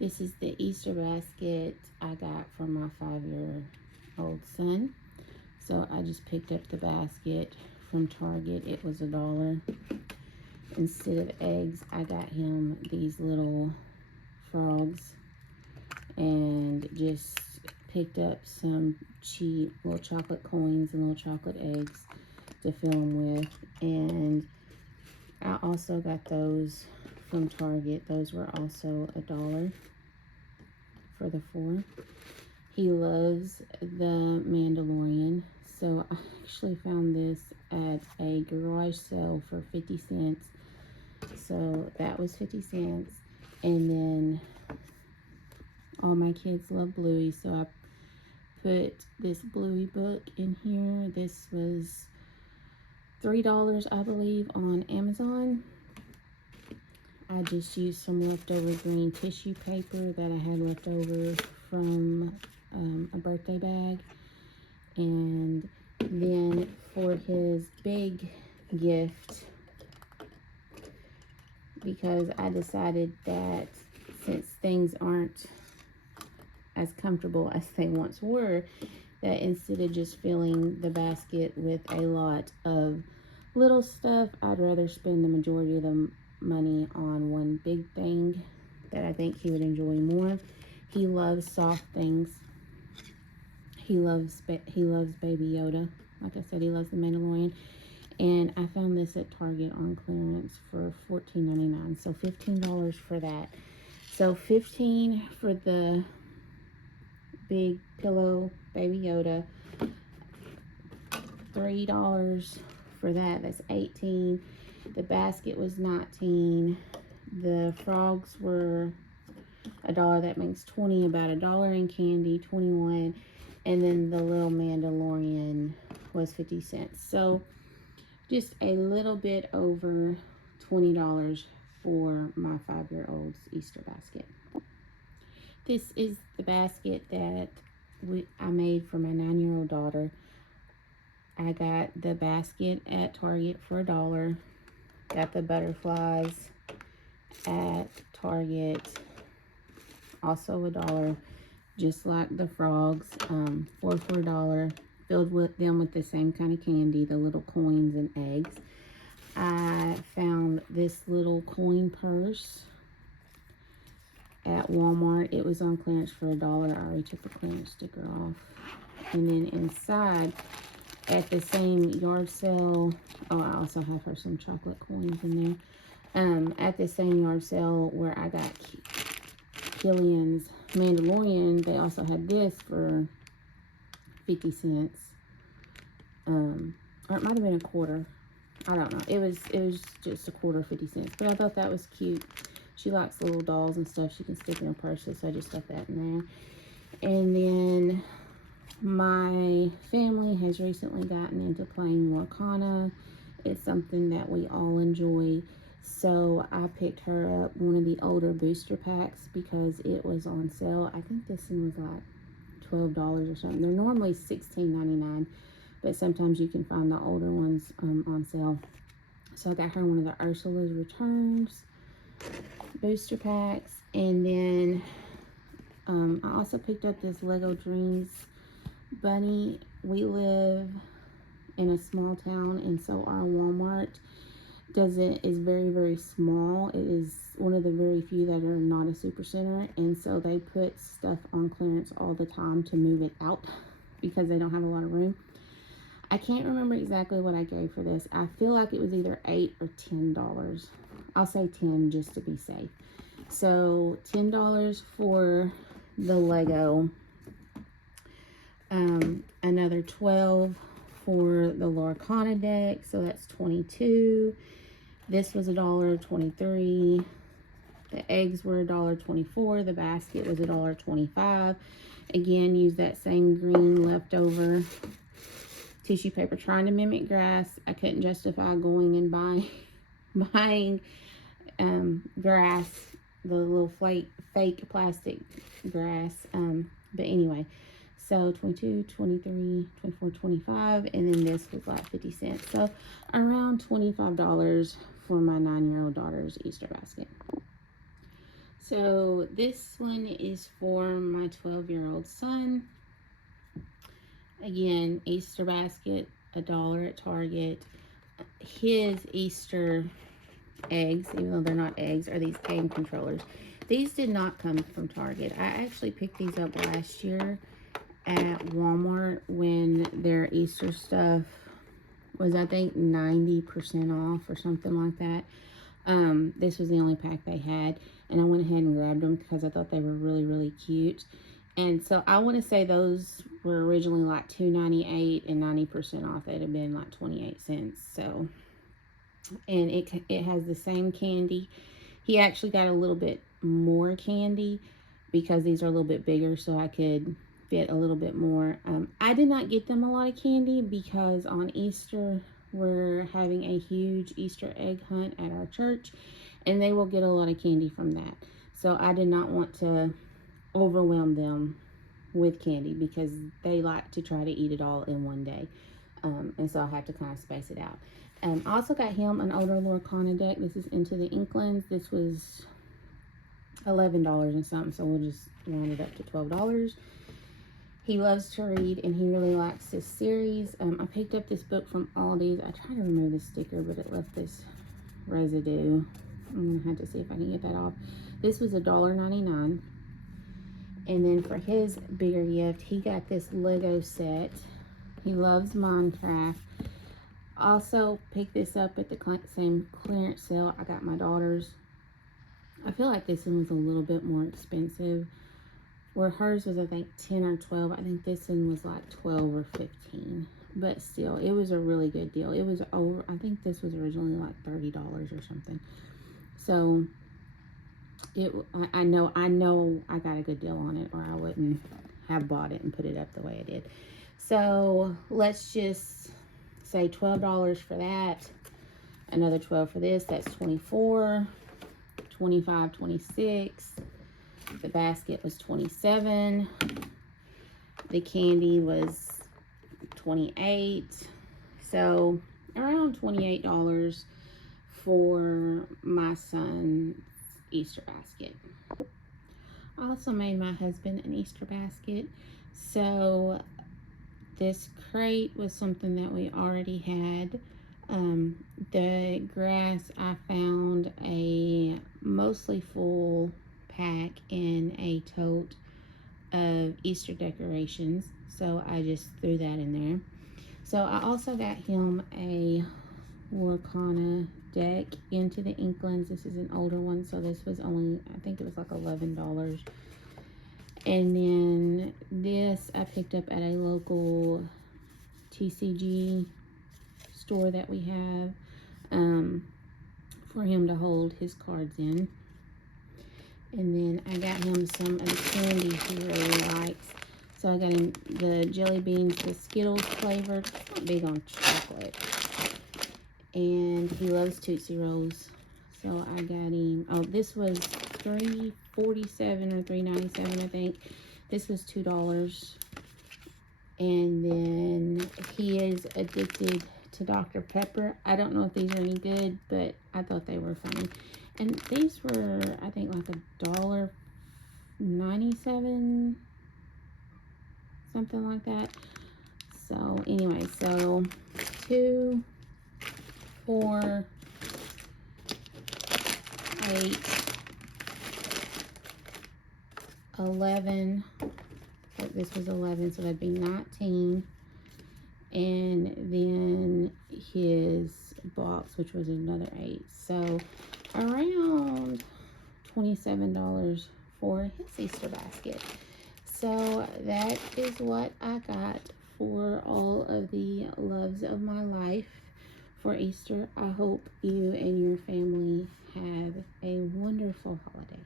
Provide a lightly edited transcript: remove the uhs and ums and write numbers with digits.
This is the Easter basket I got from my 5-year-old son. So I just picked up the basket from Target. It was $1. Instead of eggs, I got him these little frogs and just picked up some cheap little chocolate coins and little chocolate eggs to fill them with. And I also got those from Target. Those were also $1 for the 4. He loves the Mandalorian, so I actually found this at a garage sale for 50 cents. So that was 50 cents. And then all my kids love Bluey, so I put this Bluey book in here. This was $3, I believe, on Amazon. I just used some leftover green tissue paper that I had left over from a birthday bag. And then for his big gift, because I decided that since things aren't as comfortable as they once were, that instead of just filling the basket with a lot of little stuff, I'd rather spend the majority of the money on one big thing that I think he would enjoy more. He loves soft things. He loves Baby Yoda. Like I said, he loves the Mandalorian. And I found this at Target on clearance for $14.99. So $15 for that. So $15 for the big pillow Baby Yoda. $3 for that. That's $18. The basket was $19. The frogs were $1. That makes $20. About $1 in candy, $21. And then the little Mandalorian was 50 cents. So just a little bit over $20 for my 5-year-old's Easter basket. This is the basket that I made for my 9-year-old daughter. I got the basket at Target for $1. Got the butterflies at Target, also $1. Just like the frogs, for $1. Filled with them with the same kind of candy, the little coins and eggs. I found this little coin purse at Walmart. It was on clearance for $1. I already took the clearance sticker off. And then inside, at the same yard sale, oh, I also have her some chocolate coins in there. At the same yard sale where I got Killian's Mandalorian, they also had this for 50 cents. Or it might have been a quarter. I don't know. It was just a quarter, 50 cents. But I thought that was cute. She likes little dolls and stuff she can stick in her purses, so I just stuck that in there. And then my family has recently gotten into playing Lorcana. It's something that we all enjoy. So I picked her up one of the older booster packs because it was on sale. I think this one was like $12 or something. They're normally $16.99, but sometimes you can find the older ones on sale. So I got her one of the Ursula's Returns booster packs. And then I also picked up this Lego Dreams bunny. We live in a small town, and so our Walmart is very, very small. It is one of the very few that are not a super center, and so they put stuff on clearance all the time to move it out because they don't have a lot of room. I can't remember exactly what I gave for this. I feel like it was either $8 or $10. I'll say 10 just to be safe. So $10 for the Lego. Another $12 for the Lorcana deck, so that's $22. This was $1.23. The eggs were $1.24. The basket was $1.25. Again, use that same green leftover tissue paper, trying to mimic grass. I couldn't justify going and buying grass, the little fake plastic grass. But anyway, so 22, 23, 24, 25, and then this was like 50 cents. So around $25 for my 9-year-old daughter's Easter basket. So this one is for my 12-year-old son. Again, Easter basket, $1 at Target. His Easter eggs, even though they're not eggs, are these game controllers. These did not come from Target. I actually picked these up last year at Walmart when their Easter stuff was, I think, 90% off or something like that. This was the only pack they had, and I went ahead and grabbed them because I thought they were really, really cute. And so I want to say those were originally like $2.98 and 90% off. They'd have been like 28 cents. So, and it has the same candy. He actually got a little bit more candy because these are a little bit bigger, so I could fit a little bit more. I did not get them a lot of candy because on Easter we're having a huge Easter egg hunt at our church, and they will get a lot of candy from that. So I did not want to overwhelm them with candy because they like to try to eat it all in one day. And so I have to kind of space it out. I also got him an older Lorcana deck. This is Into the Inklings. This was $11 and something, so we'll just round it up to $12. He loves to read, and he really likes this series. I picked up this book from Aldi's. I tried to remove the sticker, but it left this residue. I'm going to have to see if I can get that off. This was $1.99. And then for his bigger gift, he got this Lego set. He loves Minecraft. Also picked this up at the same clearance sale I got my daughter's. I feel like this one was a little bit more expensive. Where hers was, I think, 10 or 12. I think this one was like 12 or 15. But still, it was a really good deal. It was over, I think this was originally like $30 or something. So I know I got a good deal on it, or I wouldn't have bought it and put it up the way I did. So let's just say $12 for that, another 12 for this. That's 24, 25, 26. The basket was 27. The candy was 28. So around $28 for my son's Easter basket. I also made my husband an Easter basket. So this crate was something that we already had. The grass, I found a mostly full pack in a tote of Easter decorations. So I just threw that in there. So I also got him a Lorcana deck, Into the Inklings. This is an older one, so this was only, I think it was like $11. And then this I picked up at a local TCG store that we have, for him to hold his cards in. And then I got him some of the candy he really likes. So I got him the jelly beans, the Skittles flavored. He's not big on chocolate. And he loves Tootsie Rolls. So I got him, oh, this was $3.47 or $3.97, I think. This was $2. And then he is addicted to Dr. Pepper. I don't know if these are any good, but I thought they were funny. And these were, I think, like $1.97, something like that. So anyway, so 2, 4, 8, 11. This was 11, so that'd be 19. And then his box, which was another 8. So around $27 for his Easter basket. So that is what I got for all of the loves of my life for Easter. I hope you and your family have a wonderful holiday.